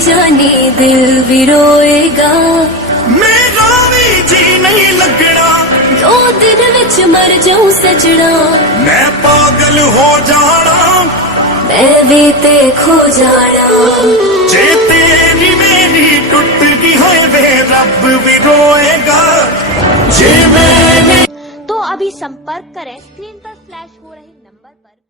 जाने दिल भी रोएगा, मेरा भी जी नहीं लगना, 2 दिन विच मर जाऊं सजना, मैं पागल हो जाना, मैं भी ते खो जाना। जे तेरी मेरी टूट गई है वे रब भी रोएगा, जे मैंने। तो अभी संपर्क करें स्क्रीन पर फ्लैश हो रहे नंबर पर।